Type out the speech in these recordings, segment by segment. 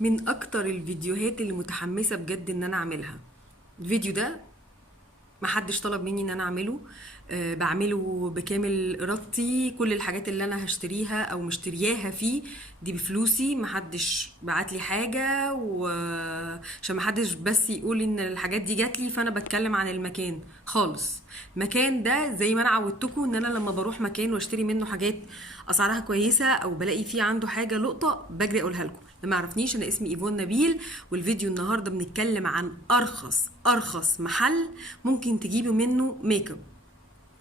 من اكتر الفيديوهات اللي متحمسه بجد ان انا اعملها. الفيديو ده محدش طلب مني ان انا اعمله. بعمله بكامل ارادتي. كل الحاجات اللي انا هشتريها او مشترياها فيه دي بفلوسي، محدش بعت لي حاجه، وعشان محدش بس يقول ان الحاجات دي جات لي. فانا بتكلم عن المكان خالص. المكان ده زي ما انا عودتكم ان انا لما بروح مكان واشتري منه حاجات اسعارها كويسه او بلاقي فيه عنده حاجه لقطه بجري اقولها لكم. اللي ما عرفنيش، انا اسمي ايفون نبيل، والفيديو النهارده بنتكلم عن ارخص محل ممكن تجيبوا منه ميك اب.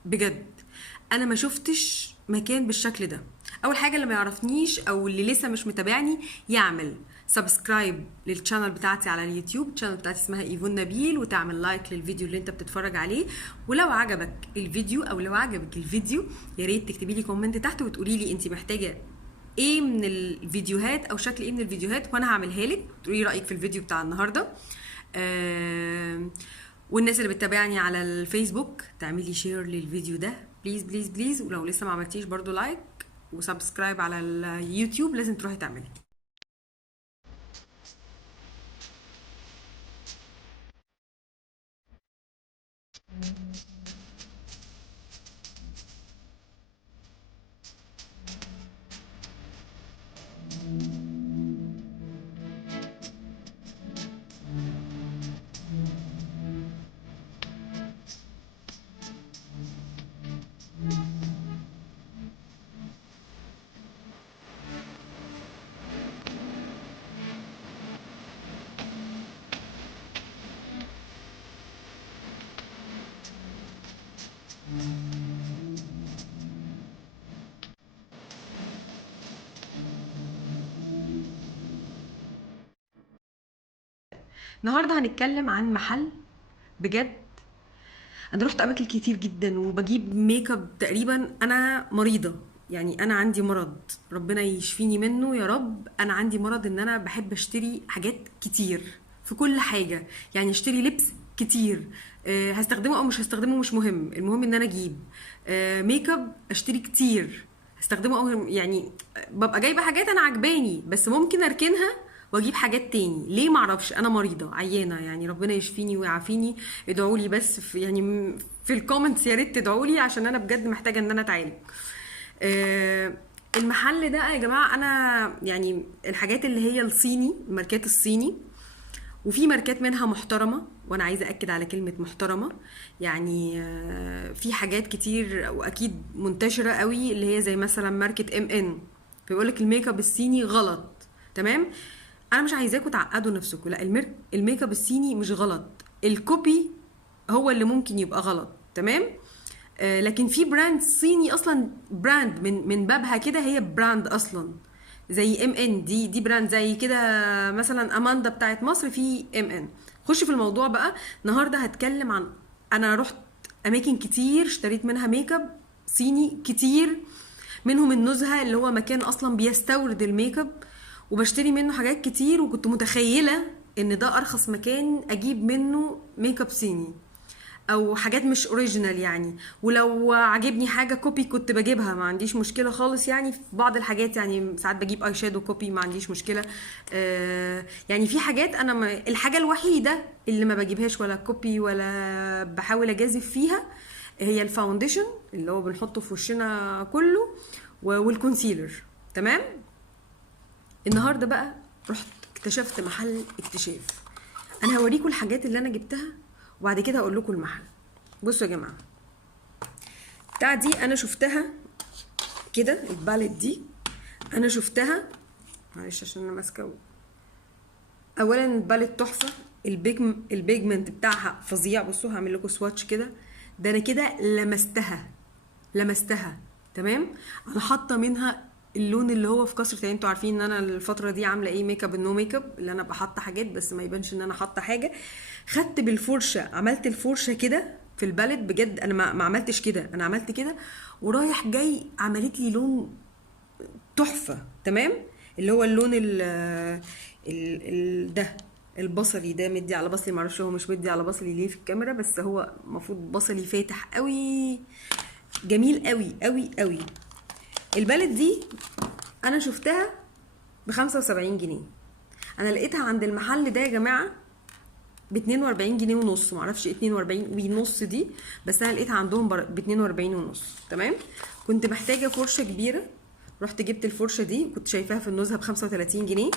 بجد انا ما شفتش مكان بالشكل ده. اول حاجه، اللي ما يعرفنيش او اللي لسه مش متابعني يعمل سبسكرايب للشانل بتاعتي على اليوتيوب. الشانل بتاعتي اسمها ايفون نبيل، وتعمل لايك للفيديو اللي انت بتتفرج عليه. ولو عجبك الفيديو او لو عجبك الفيديو يا ريت تكتبي لي كومنت تحت وتقولي لي انت محتاجه ايه من الفيديوهات او شكل ايه من الفيديوهات وانا هعملها لك. تقولي رايك في الفيديو بتاع النهارده. آه والناس اللي بتتابعني على الفيسبوك تعملي شير للفيديو ده بليز بليز بليز. ولو لسه ما عملتيش برضو لايك وسبسكرايب على اليوتيوب لازم تروحي تعملي. النهارده هنتكلم عن محل. بجد انا رحت اماكن كتير جدا وبجيب ميك اب. تقريبا انا مريضه، يعني انا عندي مرض ربنا يشفيني منه يا رب. انا عندي مرض ان انا بحب اشتري حاجات كتير في كل حاجه. يعني اشتري لبس كتير، هستخدمه او مش هستخدمه مش مهم، المهم ان انا اجيب ميك اب اشتري كتير هستخدمه او يعني ببقى جايبه حاجات انا عجباني بس ممكن اركنها واجيب حاجات تاني. ليه؟ معرفش، انا مريضه عيانه، يعني ربنا يشفيني ويعافيني. ادعوا لي بس في في الكومنتس يا ريت تدعوا لي عشان انا بجد محتاجه ان انا اتعالج. آه، المحل ده يا جماعه انا يعني الحاجات اللي هي الصيني، الماركات الصيني، وفي ماركات منها محترمه، وانا عايزه اكد على كلمه محترمه. يعني في حاجات كتير واكيد منتشره قوي اللي هي زي مثلا ماركه ام ان، بيقول لك الميك اب الصيني غلط. تمام. انا مش عايزاكم تعقدوا نفسكم، لا، الميك اب الصيني مش غلط، الكوبي هو اللي ممكن يبقى غلط. تمام. لكن في براند صيني اصلا، براند من بابها كده، هي براند اصلا زي ام ان. دي براند زي كده، مثلا اماندا بتاعت مصر في ام ان. خش في الموضوع بقى. النهارده هتكلم عن، انا رحت اماكن كتير اشتريت منها ميك اب صيني كتير، منهم النزهه اللي هو مكان اصلا بيستورد الميك اب، وبشتري منه حاجات كتير. وكنت متخيله ان ده ارخص مكان اجيب منه ميك اب صيني او حاجات مش اوريجينال يعني. ولو عجبني حاجه كوبي كنت بجيبها، ما عنديش مشكله خالص. يعني في بعض الحاجات، يعني ساعات بجيب اي شادو كوبي ما عنديش مشكله. يعني في حاجات انا ما الحاجه الوحيده اللي ما بجيبهاش ولا كوبي ولا بحاول اجازف فيها هي الفاونديشن اللي هو بنحطه في وشنا كله، والكونسيلر. تمام. النهارده بقى رحت اكتشفت محل اكتشاف. انا هوريكم الحاجات اللي انا جبتها وبعد كده هقول لكم المحل. بصوا يا جماعه، بتاع دي انا شفتها كده، الباليت دي انا شفتها. معلش عشان انا ماسكه. اولا الباليت تحفه، البيجمنت بتاعها فظيع. بصوا هعمل لكم سواتش كده. ده انا كده لمستها. تمام. انا حاطه منها اللون اللي هو في كسرة. يعني انتوا عارفين ان انا الفتره دي عامله ايه، ميك اب النو ميك اب، اللي انا بحط حاجات بس ما يبانش ان انا حاطه حاجه. خدت بالفرشه، عملت الفرشه كده في الباليت. بجد انا ما عملتش كده، انا عملت كده ورايح جاي عملت لي لون تحفه. تمام. اللي هو اللون ده البصلي ده، مدي على بصلي. معرفش هو مش مدي على بصلي ليه في الكاميرا، بس هو المفروض بصلي فاتح قوي، جميل قوي قوي قوي. البالت دي انا شفتها ب 75 جنيه. انا لقيتها عند المحل ده يا جماعه ب 42 جنيه ونص، معرفش ايه 42 ونص دي، بس انا لقيتها عندهم ب 42 ونص. تمام. كنت محتاجه فرشه كبيره، رحت جبت الفرشه دي، كنت شايفاها في النزهه ب 35 جنيه،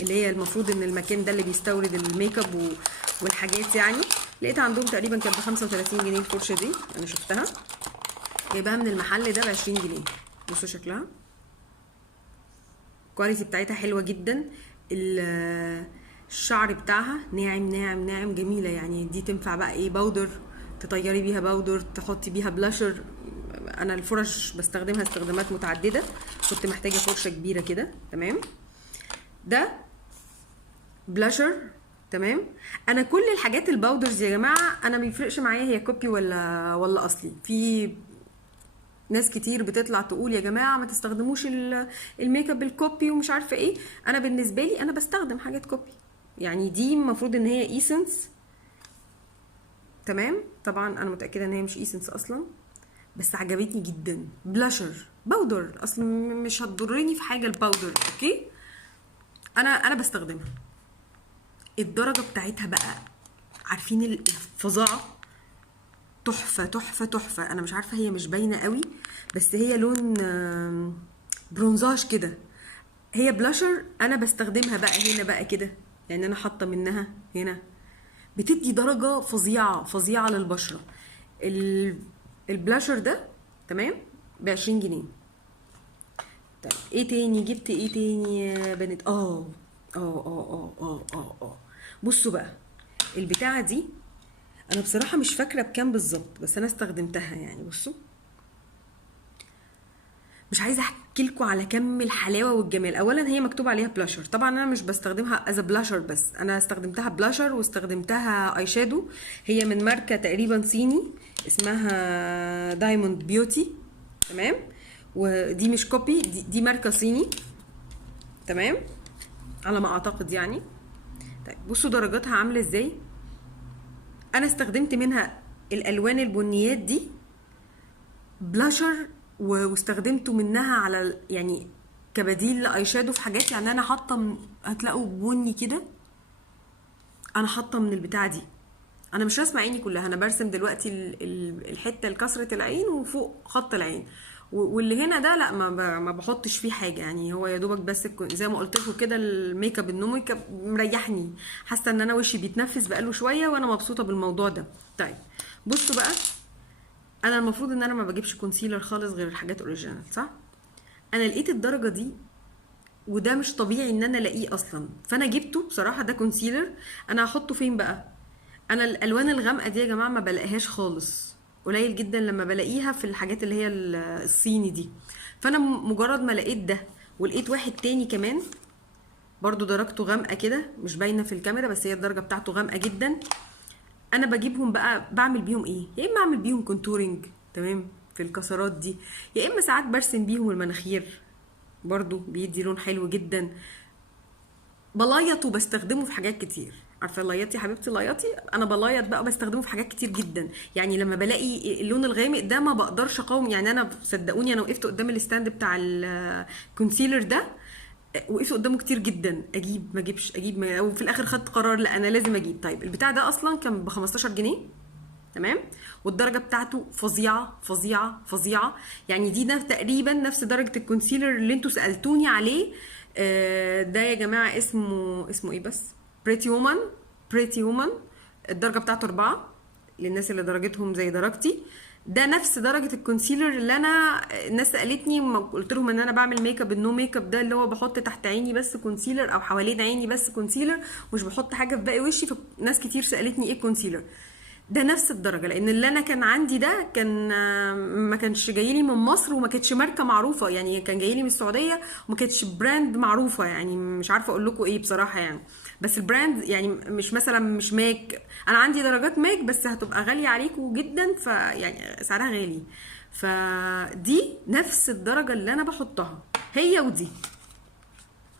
اللي هي المفروض ان المكان ده اللي بيستورد الميك اب والحاجات يعني. لقيتها عندهم تقريبا كانت ب 35 جنيه الفرشه دي، انا شفتها جايباها من المحل ده ب 20 جنيه. بصوا شكلها، الكواليتي بتاعتها حلوه جدا، الشعر بتاعها ناعم ناعم ناعم، جميله يعني. دي تنفع بقى ايه، باودر تطيري بيها، باودر تحطي بيها بلاشر. انا الفرش بستخدمها استخدامات متعدده، كنت محتاجه فرشه كبيره كده. تمام. ده بلاشر. تمام. انا كل الحاجات الباودرز يا جماعه انا ما بيفرقش معايا هي كوبي ولا اصلي. في ناس كتير بتطلع تقول يا جماعه ما تستخدموش الميك اب الكوبي ومش عارفه ايه. انا بالنسبه لي انا بستخدم حاجات كوبي، يعني دي المفروض ان هي ايسنس. تمام. طبعا انا متاكده ان هي مش ايسنس اصلا، بس عجبتني جدا. بلاشر باودر اصلا مش هتضرني في حاجه الباودر. اوكي. انا بستخدمها. الدرجه بتاعتها بقى، عارفين الفظاعه، تحفه تحفه تحفه. انا مش عارفه هي مش باينه قوي، بس هي لون برونزاج كده. هي بلاشر انا بستخدمها بقى هنا بقى كده، يعني انا حاطه منها هنا، بتدي درجه فظيعه فظيعه للبشره. البلاشر ده تمام ب 20 جنيه. طيب ايه تاني؟ جبت ايه تاني يا بنت؟ بصوا بقى البتاعه دي، انا بصراحه مش فاكره بكام بالظبط، بس انا استخدمتها يعني. بصوا، مش عايزه احكي لكم على كم الحلاوه والجمال. اولا هي مكتوب عليها بلاشر، طبعا انا مش بستخدمها از بلاشر بس، انا استخدمتها بلاشر واستخدمتها اي شادو. هي من ماركه تقريبا صيني اسمها دايموند بيوتي. تمام. ودي مش كوبي، دي ماركه صيني. تمام، على ما اعتقد يعني. طيب بصوا درجاتها عامله ازاي. انا استخدمت منها الالوان البنيات دي بلاشر، واستخدمته منها على يعني كبديل لاي شادو في حاجات. يعني انا حاطه هتلاقوا بني كده، انا حاطه من البتاعه دي. انا مش راسمه عيني كلها، انا برسم دلوقتي الحته لكسره العين وفوق خط العين، واللي هنا ده لا ما بحطش فيه حاجه يعني. هو يا دوبك بس زي ما قلت لكم كده الميك اب، النو ميك اب مريحني، حاسه ان انا وشي بيتنفس بقاله شويه وانا مبسوطه بالموضوع ده. طيب بصوا بقى، انا المفروض ان انا ما بجيبش كونسيلر خالص غير الحاجات اوريجينال، صح؟ انا لقيت الدرجه دي، وده مش طبيعي ان انا الاقيه اصلا، فانا جبته بصراحه. ده كونسيلر انا هحطه فين بقى؟ انا الالوان الغامقه دي يا جماعه ما بلاقيهاش خالص، قليل جدا لما بلاقيها في الحاجات اللي هي الصيني دي. فانا مجرد ما لقيت ده، ولقيت واحد تاني كمان برضو درجته غامقه كده، مش باينه في الكاميرا بس هي الدرجه بتاعته غامقه جدا. انا بجيبهم بقى بعمل بيهم ايه؟ يا اما اعمل بيهم كونتورنج تمام في الكسرات دي، يا اما ساعات برسم بيهم المناخير، برضو بيدي لون حلو جدا. بلايط وبستخدمه في حاجات كتير. عارفه لايطي يا حبيبتي؟ لايطي انا بلايط بقى بستخدمه في حاجات كتير جدا. يعني لما بلاقي اللون الغامق ده ما بقدرش اقاوم، يعني انا صدقوني انا وقفت قدام الستاند بتاع الكونسيلر ده، وقفت قدامه كتير جدا، اجيب ما اجيبش، اجيب ما، وفي الاخر خدت قرار لا انا لازم اجيب. طيب البتاع ده اصلا كان ب 15 جنيه. تمام. والدرجه بتاعته فظيعه فظيعه فظيعه، يعني دي تقريبا نفس درجه الكونسيلر اللي انتوا سالتوني عليه. ده يا جماعه اسمه ايه بس؟ بريتي وومن. بريتي وومن الدرجه بتاعته 4 للناس اللي درجتهم زي درجتي. ده نفس درجه الكونسيلر اللي انا الناس سالتني قلت لهم ان انا بعمل ميك اب النو ميك اب ده، اللي هو بحط تحت عيني بس كونسيلر او حوالين عيني بس كونسيلر، مش بحط حاجه في باقي وشي. فناس كتير سالتني ايه كونسيلر ده، نفس الدرجه. لان اللي انا كان عندي ده كان ما كانش جاي لي من مصر، وما كانتش ماركه معروفه، يعني كان جاي لي من السعوديه وما كانتش براند معروفه، يعني مش عارفه اقول لكم ايه بصراحه يعني. بس البراند يعني مش مثلا مش ماك، انا عندي درجات ماك بس هتبقى غاليه عليكم جدا، فيعني سعرها غالي. فدي نفس الدرجه اللي انا بحطها هي ودي.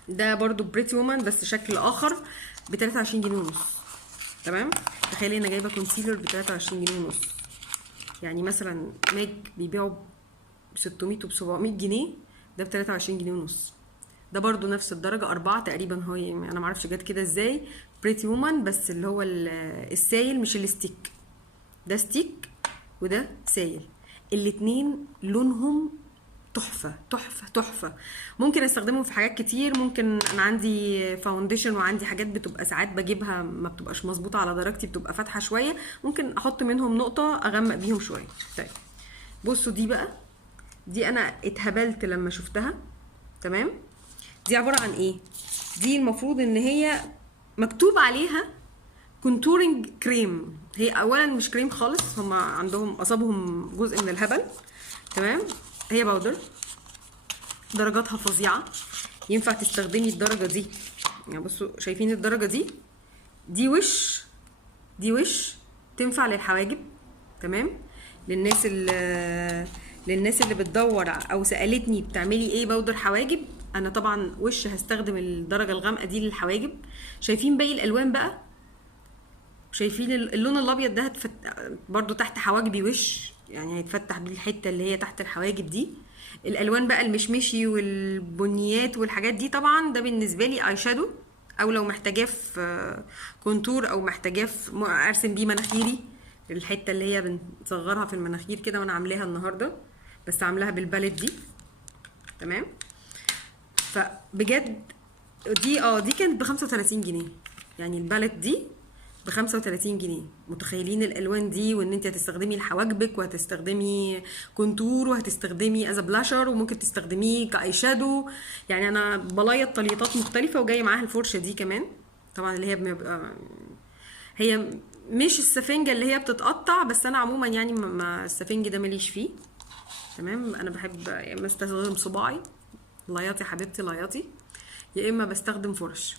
ده برضو بريتي وومن بس شكل اخر ب 23 جنيه ونص. تمام. تخيلي انا جايبه كونسيلر ب 23 جنيه ونص، يعني مثلا ماك بيبيعوا ب 600 وب 700 جنيه، ده ب 23 جنيه ونص. ده برضو نفس الدرجة 4 تقريبا، هو يعني انا معرفش جت كده ازاي. بريتي وومن، بس اللي هو السايل مش الستيك. ده ستيك وده سايل، الاتنين لونهم تحفة تحفة تحفة. ممكن استخدمهم في حاجات كتير. ممكن انا عندي فاونديشن وعندي حاجات بتبقى ساعات بجيبها ما بتبقاش مظبوطة على درجتي، بتبقى فاتحة شوية، ممكن احط منهم نقطة اغمق بيهم شوية. طيب بصوا دي بقى، دي انا اتهبلت لما شفتها. تمام، دي عبارة عن ايه؟ دي المفروض ان هي مكتوب عليها كونتورنج كريم. هي اولا مش كريم خالص، هم عندهم اصابهم جزء من الهبل. تمام، هي باودر درجاتها فظيعه. ينفع تستخدمي الدرجه دي، يعني بصوا شايفين الدرجه دي، دي وش، دي وش تنفع للحواجب. تمام، للناس اللي بتدور او سالتني بتعملي ايه باودر حواجب، انا طبعا وش هستخدم الدرجه الغامقه دي للحواجب. شايفين باقي الالوان بقى؟ شايفين اللون الابيض ده برضو تحت حواجبي وش، يعني هيتفتح بيه الحته اللي هي تحت الحواجب دي. الالوان بقى المشمشي والبنيات والحاجات دي طبعا ده بالنسبه لي اي شادو، او لو محتاجاه في كونتور، او محتاجاه في ارسم بيه مناخيري، الحته اللي هي بنصغرها في المناخير كده، وانا عاملاها النهارده بس عاملاها بالباليت دي. تمام، فبجد دي كانت ب 35 جنيه، يعني الباليت دي ب 35 جنيه. متخيلين الالوان دي؟ وان انت هتستخدمي لحواجبك، وهتستخدمي كونتور، وهتستخدمي از بلاشر، وممكن تستخدميه كاي شادو. يعني انا بليط تليطات مختلفه، وجايه معاها الفرشه دي كمان طبعا، اللي هي بيبقى هي مش السفنجه اللي هي بتتقطع، بس انا عموما يعني ما السفنج ده ماليش فيه. تمام، انا بحب يا اما استخدم صباعي، لياطي حبيبتي لياطي، يا اما بستخدم فرش.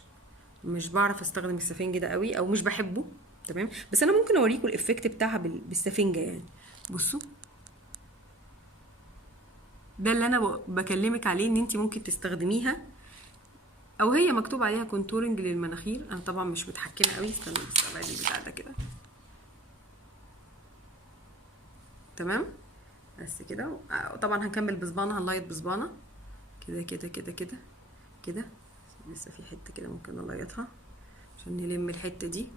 مش بعرف استخدم السفنج ده قوي، او مش بحبه. تمام، بس انا ممكن اوريكم الافكت بتاعها بالسفنجه يعني. بصوا ده اللي انا بكلمك عليه، ان انت ممكن تستخدميها، او هي مكتوب عليها كونتورنج للمناخير. انا طبعا مش متحكمه قوي، استنى بس ابعد البتاع ده كده. تمام، بس كده. طبعا هنكمل بصبانه، هنلايط بصبانه كده كده كده كده كده. لسه في حته كده ممكن نلايطها عشان نلم الحته دي.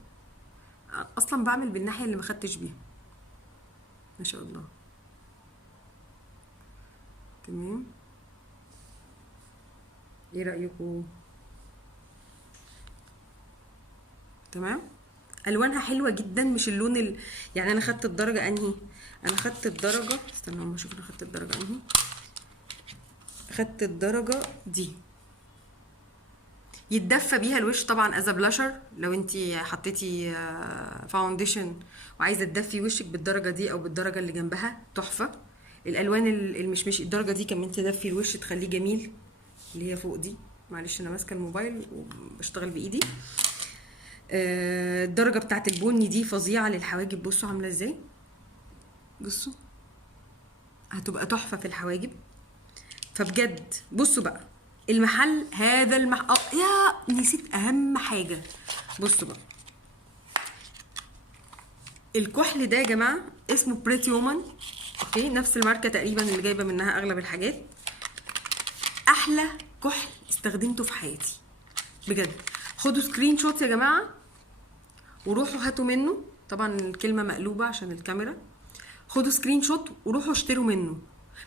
اصلا بعمل بالناحيه اللي ما خدتش بيها، ما شاء الله. تمام، ايه رايكم؟ تمام، الوانها حلوه جدا، مش اللون يعني انا خدت الدرجه انهي؟ انا خدت الدرجه، استنى اما اشوف انا خدت الدرجه انهي. خدت الدرجه دي، يتدفى بيها الوش طبعا از بلاشر. لو انتي حطيتي فاونديشن وعايزه تدفي وشك بالدرجه دي او بالدرجه اللي جنبها، تحفه. الالوان المشمش الدرجه دي كمان تدفي الوش تخليه جميل، اللي هي فوق دي. معلش انا ماسكه الموبايل وبشتغل بايدي. الدرجه بتاعت البني دي فظيعه للحواجب. بصوا عامله ازاي، بصوا هتبقى تحفه في الحواجب. فبجد بصوا بقى المحل هذا يا نسيت اهم حاجه. بصوا بقى الكحل ده يا جماعه اسمه بريتي وومن، اوكي، نفس الماركه تقريبا اللي جايبه منها اغلب الحاجات. احلى كحل استخدمته في حياتي بجد. خدوا سكرين شوت يا جماعه وروحوا هاتوا منه، طبعا الكلمه مقلوبه عشان الكاميرا. خدوا سكرين شوت وروحوا اشتروا منه،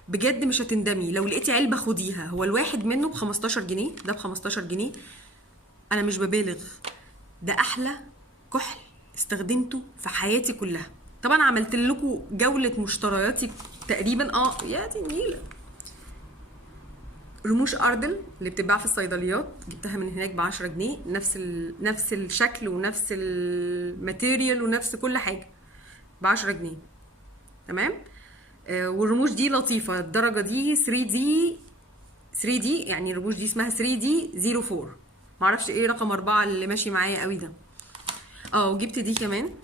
بجد مش هتندمي. لو لقيتي علبه خديها، هو الواحد منه ب 15 جنيه، ده ب 15 جنيه، انا مش ببالغ. ده احلى كحل استخدمته في حياتي كلها. طبعا عملت لكم جوله مشترياتي تقريبا. يا دي النيله، رموش اردل اللي بتتباع في الصيدليات، جبتها من هناك ب 10 جنيه، نفس الشكل ونفس الماتيريال ونفس كل حاجه ب 10 جنيه. تمام، والرموش دي لطيفه، الدرجه دي 3D يعني الرموش دي اسمها 3D 04، معرفش ايه رقم 4 اللي ماشي معايا قوي ده. وجبت دي كمان.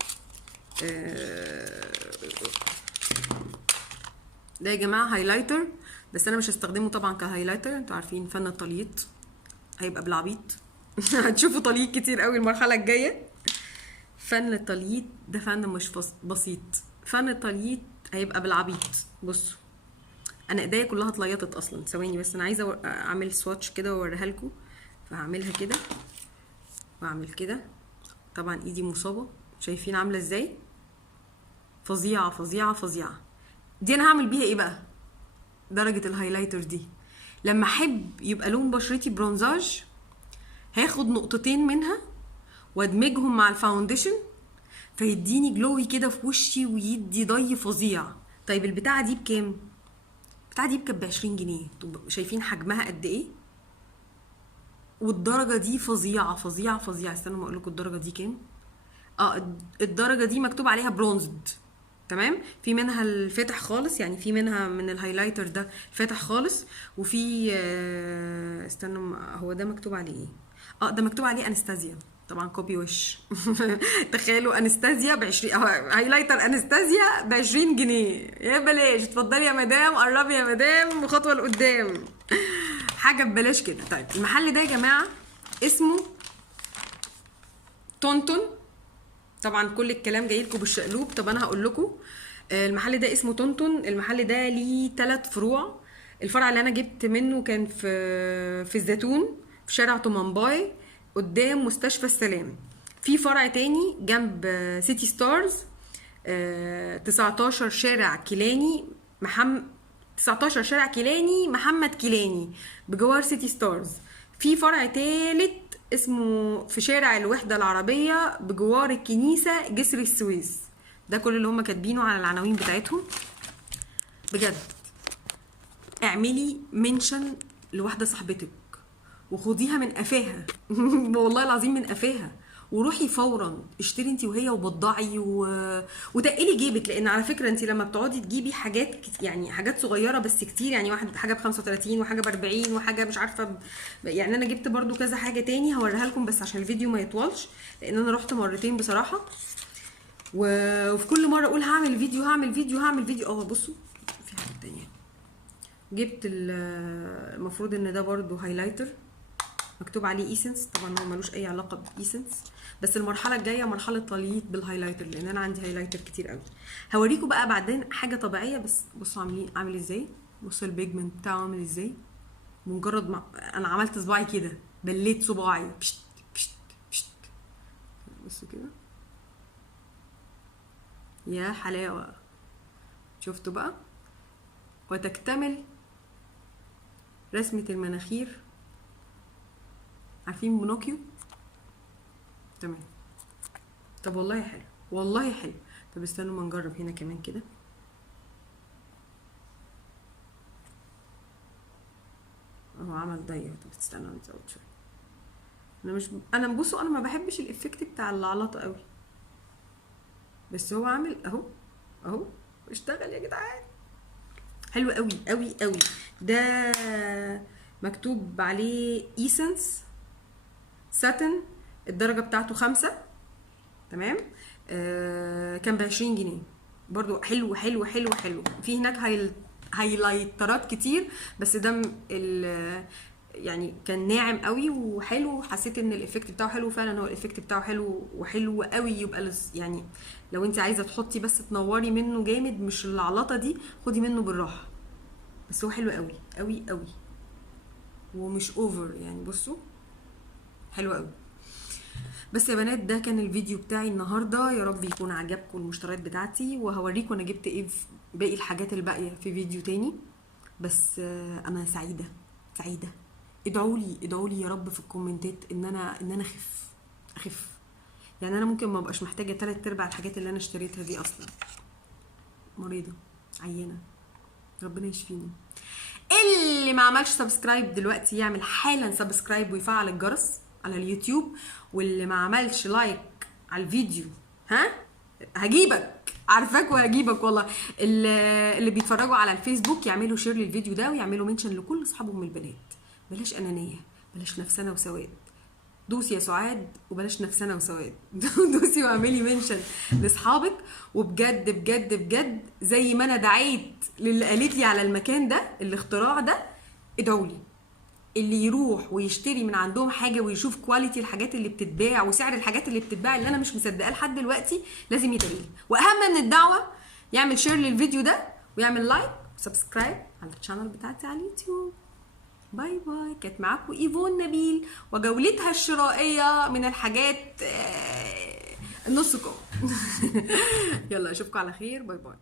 ده يا جماعه هايلايتر، بس انا مش هستخدمه طبعا كهايلايتر، انتوا عارفين فن التليط هيبقى بالعبيط. هتشوفوا تليط كتير قوي المرحله الجايه. فن التليط ده فن مش بسيط، فن التليط هيبقى بالعبيط. بصوا انا ايديا كلها اتليطت اصلا. ثواني بس، انا عايزه اعمل سواتش كده واوريها لكم. فهعملها كده واعمل كده. طبعا ايدي مصابه، شايفين عامله ازاي؟ فظيعه فظيعه فظيعه. دي انا هعمل بيها ايه بقى؟ درجه الهايلايتر دي لما احب يبقى لون بشرتي برونزاج، هاخد نقطتين منها وادمجهم مع الفاونديشن فيديني جلوي كده في وشي ويدي ضي فظيع. طيب البتاعه دي بكام؟ البتاعه دي كانت ب20 جنيه. شايفين حجمها قد ايه؟ والدرجه دي فظيعه فظيعه فظيعه. استنوا ما اقول لكم الدرجه دي كام. الدرجه دي مكتوب عليها برونزد، تمام. في منها الفاتح خالص، يعني في منها من الهايلايتر ده فاتح خالص، وفي استنوا هو ده مكتوب عليه ايه؟ ده مكتوب عليه انستازيا، طبعا كوبي وش. تخيلوا انستازيا ب20، هايلايتر انستازيا ب20 جنيه. يا بلاش، اتفضلي يا مدام، قربي يا مدام خطوه لقدام. حاجه ببلاش كده. طيب المحل ده يا جماعه اسمه تونتون. طبعا كل الكلام جاي لكم بالشقلوب. طب انا هقول لكم المحل ده اسمه تونتون. المحل ده ليه 3 فروع. الفرع اللي انا جبت منه كان في الزيتون في شارع طمنباي قدام مستشفى السلام. في فرع تاني جنب سيتي ستارز 19 شارع كيلاني 19 شارع كيلاني محمد كيلاني بجوار سيتي ستارز. في فرع تالت اسمه في شارع الوحدة العربية بجوار الكنيسة جسر السويس. ده كل اللي هم كاتبينه على العناوين بتاعتهم. بجد اعملي منشن لواحدة صاحبتك وخديها من قفاها. والله العظيم من قفاها، وروحي فورا اشتري انت وهي وبضعي وتقلي جيبك. لان على فكره انت لما بتقعدي تجيبي حاجات يعني حاجات صغيره بس كتير، يعني واحد حاجه ب35 وحاجه ب40 وحاجه مش عارفه يعني انا جبت برضو كذا حاجه تاني هوريها لكم بس عشان الفيديو ما يطولش، لان انا رحت مرتين بصراحه. وفي كل مره اقول هعمل فيديو هعمل فيديو هعمل فيديو. بصوا في حاجه تانية جبت. المفروض ان ده برضو هايلايتر مكتوب عليه ايسنس. طبعا هو ملوش اي علاقه بايسنس، بس المرحله الجايه مرحله تليط بالهايلايتر لان انا عندي هايلايتر كتير قوي. هوريكم بقى بعدين حاجه طبيعيه. بس بصوا عامل ازاي. بصوا البيجمنت بتاعه عامل ازاي. مجرد ما انا عملت صباعي كده بليت صباعي بشت بشت بشت. بصوا كده يا حلاوه. شفتوا بقى. وتكتمل رسمه المناخير. عارفين بنوكيو؟ تمام. طب والله حلو والله حلو. طب استنوا ما نجرب هنا كمان كده. اهو عمل ضيق. طب استنوا نزود شويه. انا بصوا انا ما بحبش الافكت بتاع العلاطه قوي، بس هو عامل اهو اشتغل يا جدعان. حلو قوي قوي قوي. ده مكتوب عليه ايسنس ساتن، الدرجه بتاعته 5، تمام. كان ب20 جنيه برضو. حلو حلو حلو حلو. في هناك هايلايترات كتير بس ده يعني كان ناعم قوي وحلو. حسيت ان الايفكت بتاعه حلو فعلا. هو الايفكت بتاعه حلو وحلو قوي. يبقى يعني لو انت عايزه تحطي بس تنوري منه جامد مش العلاطه دي، خدي منه بالراحه. بس هو حلو قوي قوي قوي ومش اوفر يعني. بصوا حلو قوي. بس يا بنات ده كان الفيديو بتاعي النهارده. يا رب يكون عجبكم المشتريات بتاعتي، وهوريكم انا جبت ايه في باقي الحاجات الباقيه في فيديو تاني. بس انا سعيده سعيده. ادعوا لي يا رب في الكومنتات ان انا اخف. يعني انا ممكن ما ابقاش محتاجه 3/4 الحاجات اللي انا اشتريتها دي اصلا. مريضه عيانه، ربنا يشفيني. اللي ما عملش سبسكرايب دلوقتي يعمل حالا سبسكرايب ويفعل الجرس على اليوتيوب. واللي ما عملش لايك على الفيديو هجيبك، عارفاك وهجيبك والله. اللي بيتفرجوا على الفيسبوك يعملوا شير للفيديو ده ويعملوا منشن لكل اصحابهم البنات. بلاش انانيه، بلاش نفسنا وسواد. دوسي يا سعاد وبلاش نفسنا وسواد. دوسي واعملي منشن لاصحابك. وبجد بجد بجد زي ما انا دعيت للي قالت لي على المكان ده الاختراع ده، ادعوا لي. اللي يروح ويشتري من عندهم حاجه ويشوف كواليتي الحاجات اللي بتتباع وسعر الحاجات اللي بتتباع اللي انا مش مصدقاه لحد دلوقتي لازم يدعي لي. واهم من الدعوه يعمل شير للفيديو ده ويعمل لايك وسبسكرايب على الشانل بتاعتي على اليوتيوب. باي باي. كانت معاكم ايفون نبيل وجولتها الشرائيه من الحاجات النص كم. يلا اشوفكم على خير. باي باي.